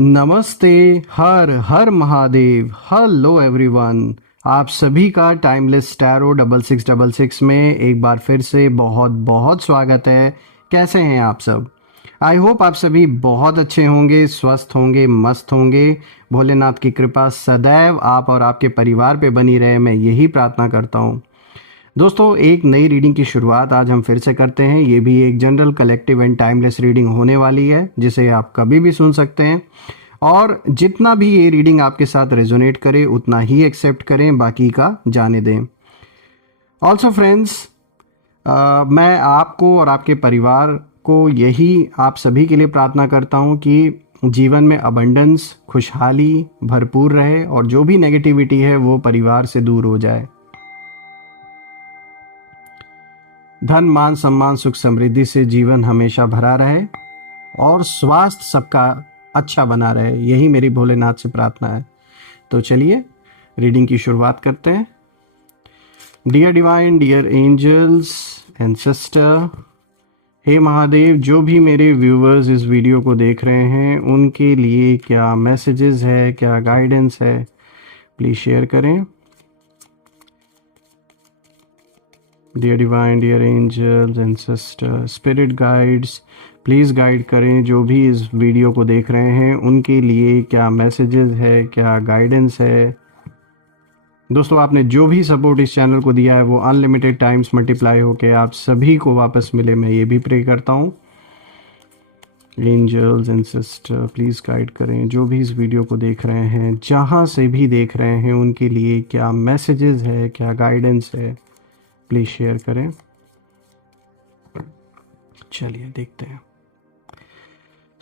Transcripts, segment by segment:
नमस्ते। हर हर महादेव। Hello everyone. आप सभी का टाइमलेस टैरो 6666 में एक बार फिर से बहुत बहुत स्वागत है। कैसे हैं आप सब? आई होप आप सभी बहुत अच्छे होंगे, स्वस्थ होंगे, मस्त होंगे। भोलेनाथ की कृपा सदैव आप और आपके परिवार पे बनी रहे, मैं यही प्रार्थना करता हूँ। दोस्तों, एक नई रीडिंग की शुरुआत आज हम फिर से करते हैं। ये भी एक general, collective and timeless reading होने वाली है, जिसे आप कभी भी सुन सकते हैं। और जितना भी ये रीडिंग आपके साथ रेजोनेट करे उतना ही एक्सेप्ट करें, बाकी का जाने दें। ऑल्सो फ्रेंड्स, मैं आपको और आपके परिवार को यही आप सभी के लिए प्रार्थना करता हूँ कि जीवन में अबंडेंस, खुशहाली भरपूर रहे और जो भी नेगेटिविटी है वो परिवार से दूर हो जाए। धन, मान, सम्मान, सुख, समृद्धि से जीवन हमेशा भरा रहे और स्वास्थ्य सबका अच्छा बना रहे, यही मेरी भोलेनाथ से प्रार्थना है। तो चलिए रीडिंग की शुरुआत करते हैं। Dear divine, dear angels and sister, हे महादेव, जो भी मेरे व्यूवर्स इस वीडियो को देख रहे हैं उनके लिए क्या मैसेजेस है, क्या गाइडेंस है, प्लीज़ शेयर करें। Dear divine, dear angels and sister, spirit guides, please guide करें जो भी इस वीडियो को देख रहे हैं उनके लिए क्या मैसेजेस है, क्या गाइडेंस है। दोस्तों, आपने जो भी सपोर्ट इस चैनल को दिया है वो अनलिमिटेड टाइम्स मल्टीप्लाई होकर आप सभी को वापस मिले, मैं ये भी प्रे करता हूँ। Angels and sister, please guide करें जो भी इस वीडियो को देख रहे हैं, जहाँ से भी देख रहे हैं उनके लिए क्या मैसेजेस है, क्या गाइडेंस है, प्लीज़ शेयर करें। चलिए देखते हैं।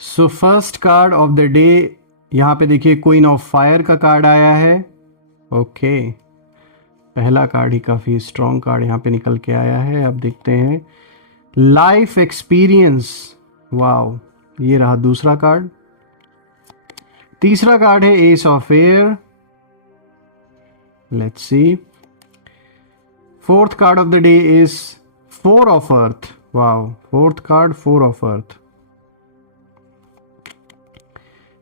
So first card of the day, यहाँ पे देखिए क्वीन ऑफ फायर का कार्ड आया है। ओके, पहला कार्ड ही काफ़ी स्ट्रॉन्ग कार्ड यहाँ पे निकल के आया है। अब देखते हैं लाइफ एक्सपीरियंस। वाओ, ये रहा दूसरा कार्ड। तीसरा कार्ड है S of air. Let's see. Fourth card of the day is four of earth. Wow, fourth card four of earth.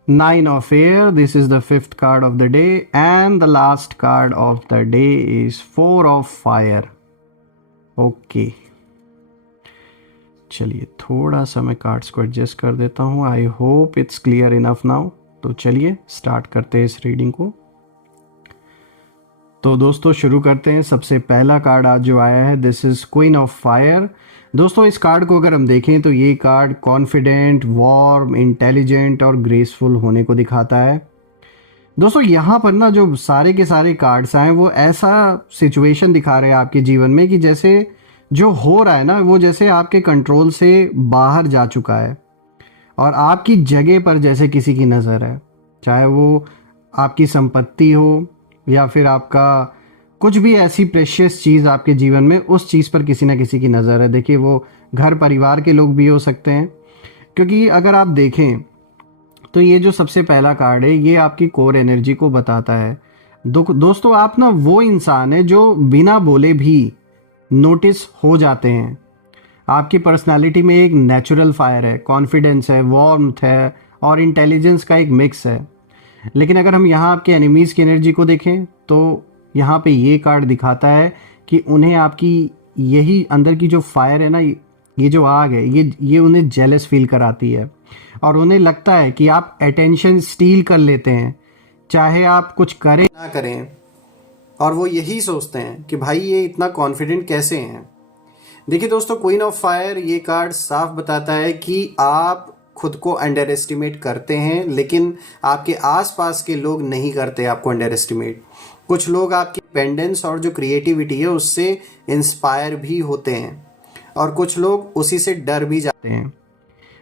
Nine of air, this is the fifth card of the day, and the last card of the day is four of fire. Okay, चलिए थोड़ा सा मैं cards को adjust कर देता हूँ। I hope it's clear enough now. तो चलिए स्टार्ट करते हैं इस रीडिंग को। तो दोस्तों शुरू करते हैं। सबसे पहला कार्ड आज जो आया है, this is queen of fire. दोस्तों, इस कार्ड को अगर हम देखें तो ये कार्ड कॉन्फिडेंट, वार्म, इंटेलिजेंट और ग्रेसफुल होने को दिखाता है। दोस्तों, यहाँ पर ना जो सारे के सारे कार्ड्स आए वो ऐसा सिचुएशन दिखा रहे हैं आपके जीवन में कि जैसे जो हो रहा है ना वो जैसे आपके कंट्रोल से बाहर जा चुका है और आपकी जगह पर जैसे किसी की नज़र है, चाहे वो आपकी संपत्ति हो या फिर आपका कुछ भी ऐसी प्रेशियस चीज़ आपके जीवन में, उस चीज़ पर किसी ना किसी की नज़र है। देखिए, वो घर परिवार के लोग भी हो सकते हैं, क्योंकि अगर आप देखें तो ये जो सबसे पहला कार्ड है ये आपकी कोर एनर्जी को बताता है। दोस्तों, आप ना वो इंसान है जो बिना बोले भी नोटिस हो जाते हैं। आपकी पर्सनालिटी में एक नेचुरल फायर है, कॉन्फिडेंस है, वार्मथ है और इंटेलिजेंस का एक मिक्स है। लेकिन अगर हम यहाँ आपके एनिमीज़ की एनर्जी को देखें तो यहाँ पे ये कार्ड दिखाता है कि उन्हें आपकी यही अंदर की जो फायर है ना, ये जो आग है, ये उन्हें जेलस फील कराती है और उन्हें लगता है कि आप अटेंशन स्टील कर लेते हैं, चाहे आप कुछ करें ना करें, और वो यही सोचते हैं कि भाई ये इतना कॉन्फिडेंट कैसे हैं। देखिए दोस्तों, क्वीन ऑफ फायर ये कार्ड साफ बताता है कि आप खुद को अंडर एस्टिमेट करते हैं, लेकिन आपके आसपास के लोग नहीं करते आपको अंडर एस्टिमेट। कुछ लोग आपकी इंडिपेंडेंस और जो क्रिएटिविटी है उससे इंस्पायर भी होते हैं और कुछ लोग उसी से डर भी जाते हैं।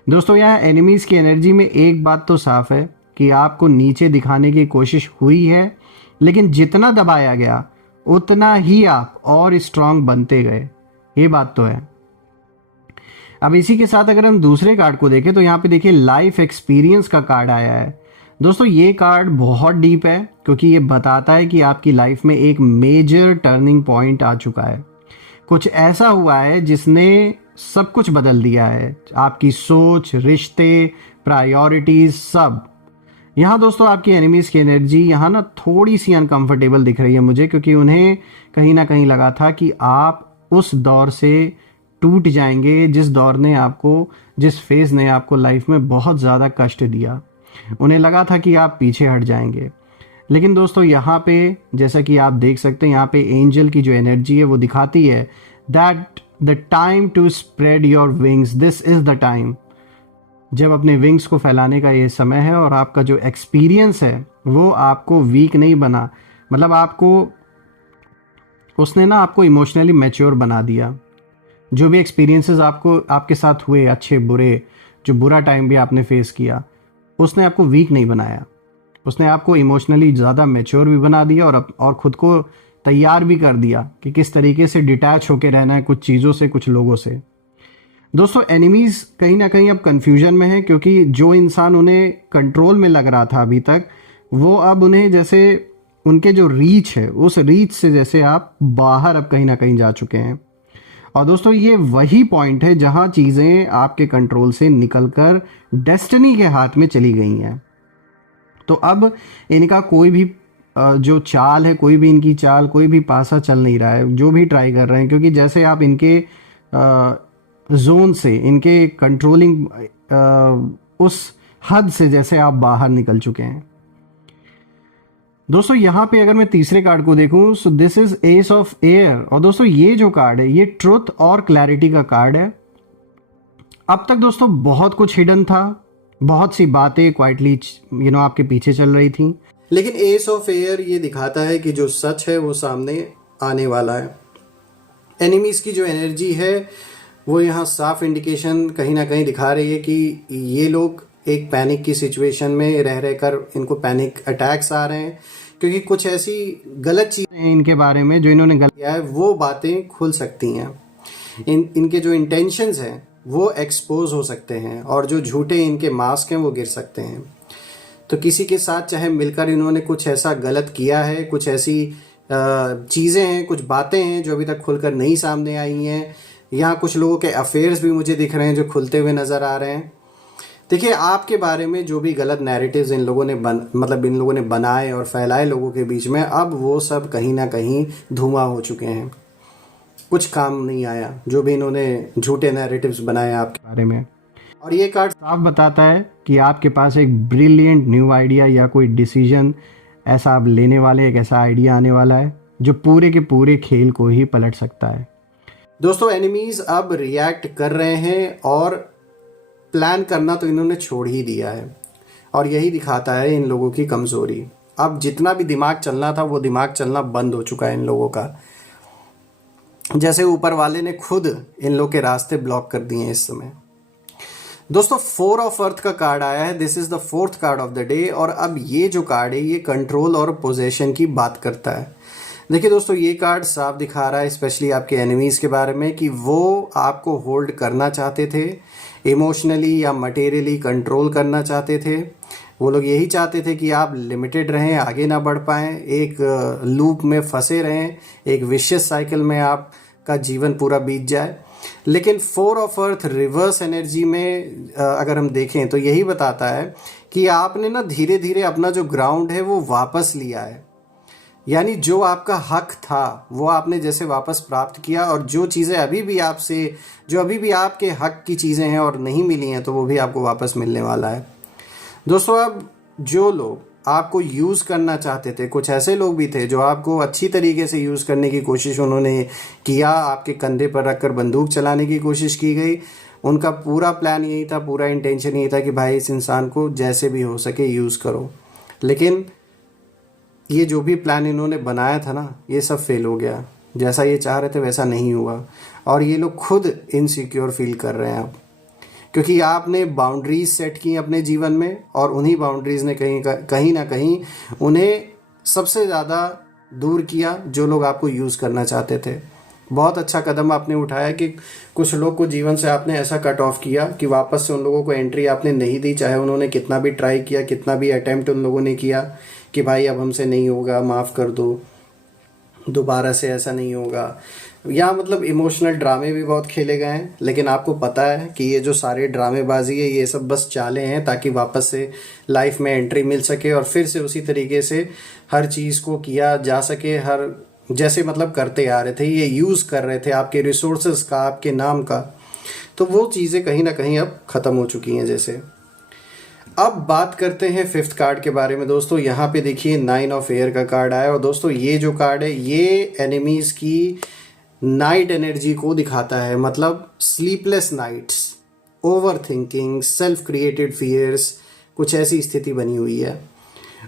दोस्तों, यहाँ एनिमीज़ की एनर्जी में एक बात तो साफ है कि आपको नीचे दिखाने की कोशिश हुई है, लेकिन जितना दबाया गया उतना ही आप और स्ट्रांग बनते गए, ये बात तो है। अब इसी के साथ अगर हम दूसरे कार्ड को देखें तो यहाँ पे देखिए लाइफ एक्सपीरियंस का कार्ड आया है। दोस्तों, ये कार्ड बहुत डीप है क्योंकि ये बताता है कि आपकी लाइफ में एक मेजर टर्निंग पॉइंट आ चुका है। कुछ ऐसा हुआ है जिसने सब कुछ बदल दिया है, आपकी सोच, रिश्ते, प्रायोरिटीज, सब। यहाँ दोस्तों आपकी एनिमीज़ की एनर्जी यहाँ ना थोड़ी सी अनकंफर्टेबल दिख रही है मुझे, क्योंकि उन्हें कहीं ना कहीं लगा था कि आप उस दौर से टूट जाएंगे जिस दौर ने आपको, जिस फेज़ ने आपको लाइफ में बहुत ज़्यादा कष्ट दिया। उन्हें लगा था कि आप पीछे हट जाएंगे। लेकिन दोस्तों यहाँ पे जैसा कि आप देख सकते हैं, यहाँ पे एंजल की जो एनर्जी है वो दिखाती है that the time to spread your wings, this is the time. जब अपने विंग्स को फैलाने का ये समय है, और आपका जो एक्सपीरियंस है वो आपको वीक नहीं बना, मतलब आपको उसने ना आपको इमोशनली मैच्योर बना दिया। जो भी एक्सपीरियंसेस आपको आपके साथ हुए, अच्छे बुरे, जो बुरा टाइम भी आपने फेस किया, उसने आपको वीक नहीं बनाया, उसने आपको इमोशनली ज़्यादा मैच्योर भी बना दिया, और ख़ुद को तैयार भी कर दिया कि किस तरीके से डिटैच होकर रहना है कुछ चीज़ों से, कुछ लोगों से। दोस्तों एनिमीज़ कहीं ना कहीं अब कन्फ्यूजन में है, क्योंकि जो इंसान उन्हें कंट्रोल में लग रहा था अभी तक, वो अब उन्हें जैसे उनके जो रीच है, उस रीच से जैसे आप बाहर अब कहीं ना कहीं जा चुके हैं। और दोस्तों ये वही पॉइंट है जहां चीज़ें आपके कंट्रोल से निकलकर डेस्टिनी के हाथ में चली गई हैं। तो अब इनका कोई भी जो चाल है, कोई भी इनकी चाल, कोई भी पासा चल नहीं रहा है, जो भी ट्राई कर रहे हैं, क्योंकि जैसे आप इनके जोन से, इनके कंट्रोलिंग उस हद से जैसे आप बाहर निकल चुके हैं। दोस्तों यहाँ पे अगर मैं तीसरे कार्ड को देखूं, so this is S of air. और दोस्तों ये जो कार्ड है ये ट्रुथ और क्लैरिटी का कार्ड है। अब तक दोस्तों बहुत कुछ हिडन था, बहुत सी बातें क्वाइटली आपके पीछे चल रही थी, लेकिन एस ऑफ एयर ये दिखाता है कि जो सच है वो सामने आने वाला है। एनिमीज की जो एनर्जी है वो यहाँ साफ इंडिकेशन कहीं ना कहीं दिखा रही है कि ये लोग एक पैनिक की सिचुएशन में रह रहकर इनको पैनिक अटैक्स आ रहे हैं, क्योंकि कुछ ऐसी गलत चीज़ें हैं इनके बारे में जो इन्होंने गलत किया है, वो बातें खुल सकती हैं। इनके जो इंटेंशंस हैं वो एक्सपोज हो सकते हैं, और जो झूठे इनके मास्क हैं वो गिर सकते हैं। तो किसी के साथ चाहे मिलकर इन्होंने कुछ ऐसा गलत किया है, कुछ ऐसी चीज़ें हैं, कुछ बातें हैं जो अभी तक खुलकर नहीं सामने आई हैं। यहाँ कुछ लोगों के अफेयर्स भी मुझे दिख रहे हैं जो खुलते हुए नज़र आ रहे हैं। देखिए आपके बारे में जो भी गलत नैरेटिव्स इन लोगों ने बनाए और फैलाए लोगों के बीच में, अब वो सब कहीं ना कहीं धुआं हो चुके हैं, कुछ काम नहीं आया जो भी इन्होंने झूठे नैरेटिव्स बनाए आपके बारे में। और ये कार्ड साफ बताता है कि आपके पास एक ब्रिलियंट न्यू आइडिया या कोई डिसीजन ऐसा आप लेने वाले, एक ऐसा आइडिया आने वाला है जो पूरे के पूरे खेल को ही पलट सकता है। दोस्तों एनिमीज अब रिएक्ट कर रहे हैं, और प्लान करना तो इन्होंने छोड़ ही दिया है, और यही दिखाता है इन लोगों की कमज़ोरी। अब जितना भी दिमाग चलना था वो दिमाग चलना बंद हो चुका है इन लोगों का, जैसे ऊपर वाले ने खुद इन लोग के रास्ते ब्लॉक कर दिए हैं इस समय। दोस्तों 4 ऑफ अर्थ का कार्ड आया है, this is the 4th card of the day. और अब ये जो कार्ड है ये कंट्रोल और पोजेशन की बात करता है। देखिए दोस्तों ये कार्ड साफ दिखा रहा है स्पेशली आपके एनिमीज़ के बारे में कि वो आपको होल्ड करना चाहते थे, इमोशनली या मटेरियली कंट्रोल करना चाहते थे। वो लोग यही चाहते थे कि आप लिमिटेड रहें, आगे ना बढ़ पाएँ, एक लूप में फंसे रहें, एक विशियस साइकिल में आपका जीवन पूरा बीत जाए। लेकिन 4 ऑफ अर्थ रिवर्स एनर्जी में अगर हम देखें तो यही बताता है कि आपने ना धीरे धीरे अपना जो ग्राउंड है वो वापस लिया है, यानी जो आपका हक था वो आपने जैसे वापस प्राप्त किया, और जो चीज़ें अभी भी आपसे, जो अभी भी आपके हक की चीज़ें हैं और नहीं मिली हैं, तो वो भी आपको वापस मिलने वाला है। दोस्तों अब जो लोग आपको यूज़ करना चाहते थे, कुछ ऐसे लोग भी थे जो आपको अच्छी तरीके से यूज़ करने की कोशिश उन्होंने किया, आपके कंधे पर रखकर बंदूक चलाने की कोशिश की गई। उनका पूरा प्लान यही था, पूरा इंटेंशन यही था कि भाई इस इंसान को जैसे भी हो सके यूज़ करो। लेकिन ये जो भी प्लान इन्होंने बनाया था ना, ये सब फेल हो गया। जैसा ये चाह रहे थे वैसा नहीं हुआ, और ये लोग खुद इनसिक्योर फील कर रहे हैं अब, क्योंकि आपने बाउंड्रीज सेट की अपने जीवन में, और उन्हीं बाउंड्रीज़ ने कहीं ना कहीं उन्हें सबसे ज़्यादा दूर किया जो लोग आपको यूज़ करना चाहते थे। बहुत अच्छा कदम आपने उठाया कि कुछ लोग को जीवन से आपने ऐसा कट ऑफ किया कि वापस से उन लोगों को एंट्री आपने नहीं दी, चाहे उन्होंने कितना भी ट्राई किया, कितना भी अटेम्प्ट उन लोगों ने किया कि भाई अब हमसे नहीं होगा, माफ़ कर दो, दोबारा से ऐसा नहीं होगा। यहाँ मतलब इमोशनल ड्रामे भी बहुत खेले गए हैं, लेकिन आपको पता है कि ये जो सारे ड्रामेबाजी है ये सब बस चालें हैं ताकि वापस से लाइफ में एंट्री मिल सके और फिर से उसी तरीके से हर चीज़ को किया जा सके, हर जैसे मतलब करते आ रहे थे, ये यूज़ कर रहे थे आपके रिसोर्सेज का, आपके नाम का। तो वो चीज़ें कहीं ना कहीं अब ख़त्म हो चुकी हैं। जैसे अब बात करते हैं फिफ्थ कार्ड के बारे में दोस्तों। यहाँ पे देखिए 9 ऑफ एयर का कार्ड आया और दोस्तों ये जो कार्ड है ये एनिमीज़ की नाइट एनर्जी को दिखाता है, मतलब sleepless nights, overthinking, self created fears, कुछ ऐसी स्थिति बनी हुई है।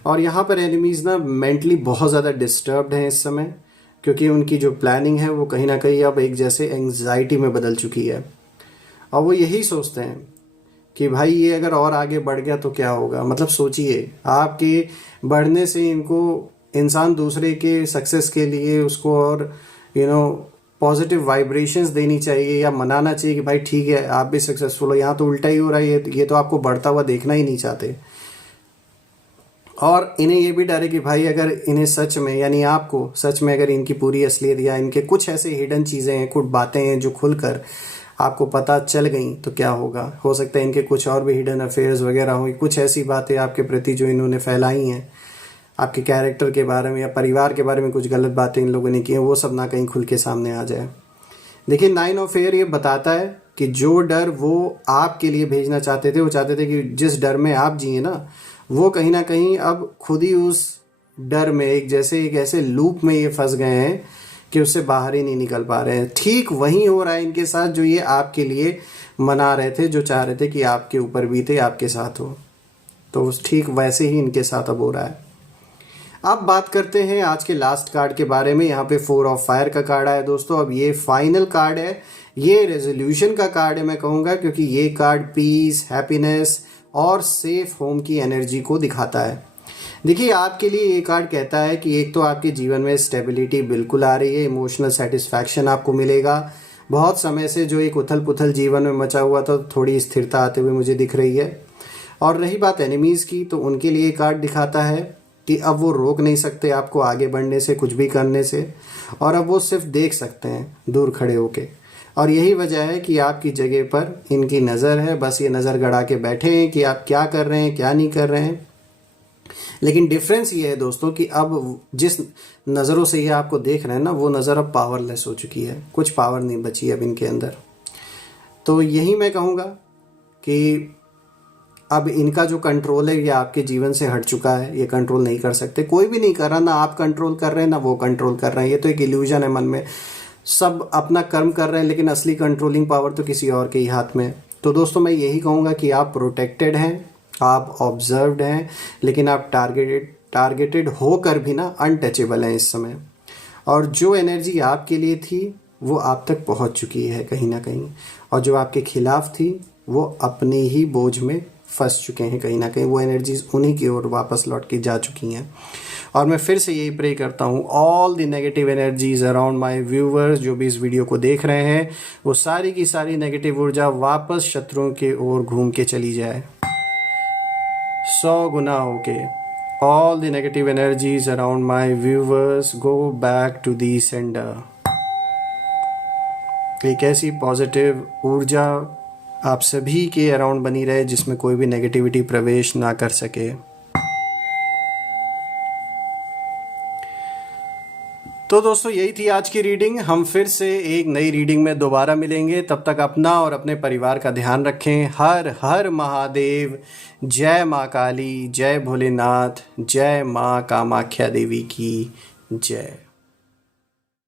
और यहाँ पर एनिमीज़ ना मेंटली बहुत ज़्यादा डिस्टर्ब्ड हैं इस समय, क्योंकि उनकी जो प्लानिंग है वो कहीं ना कहीं अब एक जैसे एंग्जाइटी में बदल चुकी है। और वो यही सोचते हैं कि भाई ये अगर और आगे बढ़ गया तो क्या होगा। मतलब सोचिए, आपके बढ़ने से इनको इंसान दूसरे के सक्सेस के लिए उसको और पॉजिटिव वाइब्रेशंस देनी चाहिए या मनाना चाहिए कि भाई ठीक है आप भी सक्सेसफुल हो। यहाँ तो उल्टा ही हो रहा है, ये तो आपको बढ़ता हुआ देखना ही नहीं चाहते। और इन्हें ये भी डर है कि भाई अगर इन्हें सच में, यानी आपको सच में अगर इनकी पूरी असलियत या इनके कुछ ऐसे हिडन चीज़ें हैं, कुछ बातें हैं जो खुलकर आपको पता चल गई तो क्या होगा। हो सकता है इनके कुछ और भी हिडन अफेयर्स वगैरह हों, कुछ ऐसी बातें आपके प्रति जो इन्होंने फैलाई हैं, आपके कैरेक्टर के बारे में या परिवार के बारे में कुछ गलत बातें इन लोगों ने की हैं, वो सब ना कहीं खुल के सामने आ जाए। देखिए 9 ऑफ एयर ये बताता है कि जो डर वो आपके लिए भेजना चाहते थे, वो चाहते थे कि जिस डर में आप जिए ना, वो कहीं ना कहीं अब खुद ही उस डर में एक ऐसे लूप में ये फंस गए हैं कि उससे बाहर ही नहीं निकल पा रहे हैं। ठीक वही हो रहा है इनके साथ जो ये आपके लिए मना रहे थे, जो चाह रहे थे कि आपके ऊपर बीते, आपके साथ हो। तो ठीक वैसे ही इनके साथ अब हो रहा है। अब बात करते हैं आज के लास्ट कार्ड के बारे में। यहाँ पे 4 ऑफ फायर का कार्ड आया दोस्तों। अब ये फाइनल कार्ड है, ये रेजोल्यूशन का कार्ड है मैं कहूँगा, क्योंकि ये कार्ड पीस, हैप्पीनेस और सेफ होम की एनर्जी को दिखाता है। देखिए आपके लिए ये कार्ड कहता है कि एक तो आपके जीवन में स्टेबिलिटी बिल्कुल आ रही है, इमोशनल सेटिस्फैक्शन आपको मिलेगा। बहुत समय से जो एक उथल पुथल जीवन में मचा हुआ था, थोड़ी स्थिरता आते हुए मुझे दिख रही है। और रही बात एनिमीज़ की, तो उनके लिए कार्ड दिखाता है कि अब वो रोक नहीं सकते आपको आगे बढ़ने से, कुछ भी करने से, और अब वो सिर्फ देख सकते हैं दूर खड़े होके। और यही वजह है कि आपकी जगह पर इनकी नज़र है, बस ये नज़र गड़ा के बैठे हैं कि आप क्या कर रहे हैं, क्या नहीं कर रहे हैं। लेकिन डिफरेंस ये है दोस्तों कि अब जिस नज़रों से ये आपको देख रहे हैं ना, वो नज़र अब पावरलेस हो चुकी है, कुछ पावर नहीं बची अब इनके अंदर। तो यही मैं कहूँगा कि अब इनका जो कंट्रोल है ये आपके जीवन से हट चुका है, ये कंट्रोल नहीं कर सकते, कोई भी नहीं कर रहा, ना आप कंट्रोल कर रहे हैं ना वो कंट्रोल कर रहे हैं। ये तो एक इल्यूजन है मन में, सब अपना कर्म कर रहे हैं, लेकिन असली कंट्रोलिंग पावर तो किसी और के ही हाथ में। तो दोस्तों मैं यही कहूँगा कि आप प्रोटेक्टेड हैं, आप ऑब्जर्व्ड हैं, लेकिन आप टारगेटेड होकर भी ना अनटचेबल हैं इस समय। और जो एनर्जी आपके लिए थी वो आप तक पहुंच चुकी है कहीं ना कहीं, और जो आपके खिलाफ थी वो अपने ही बोझ में फंस चुके हैं कहीं ना कहीं। वो एनर्जीज उन्हीं की ओर वापस लौट के जा चुकी हैं। और मैं फिर से यही प्रे करता हूँ, all the negative energies around my viewers जो भी इस वीडियो को देख रहे हैं, वो सारी की सारी नेगेटिव ऊर्जा वापस शत्रुओं के ओर घूम के चली जाए 100 गुना होके। All the negative energies around my viewers go back to the sender. एक ऐसी पॉजिटिव ऊर्जा आप सभी के अराउंड बनी रहे जिसमें कोई भी नेगेटिविटी प्रवेश ना कर सके। तो दोस्तों यही थी आज की रीडिंग। हम फिर से एक नई रीडिंग में दोबारा मिलेंगे। तब तक अपना और अपने परिवार का ध्यान रखें। हर हर महादेव। जय माँ काली, जय भोलेनाथ, जय माँ कामाख्या देवी की जय।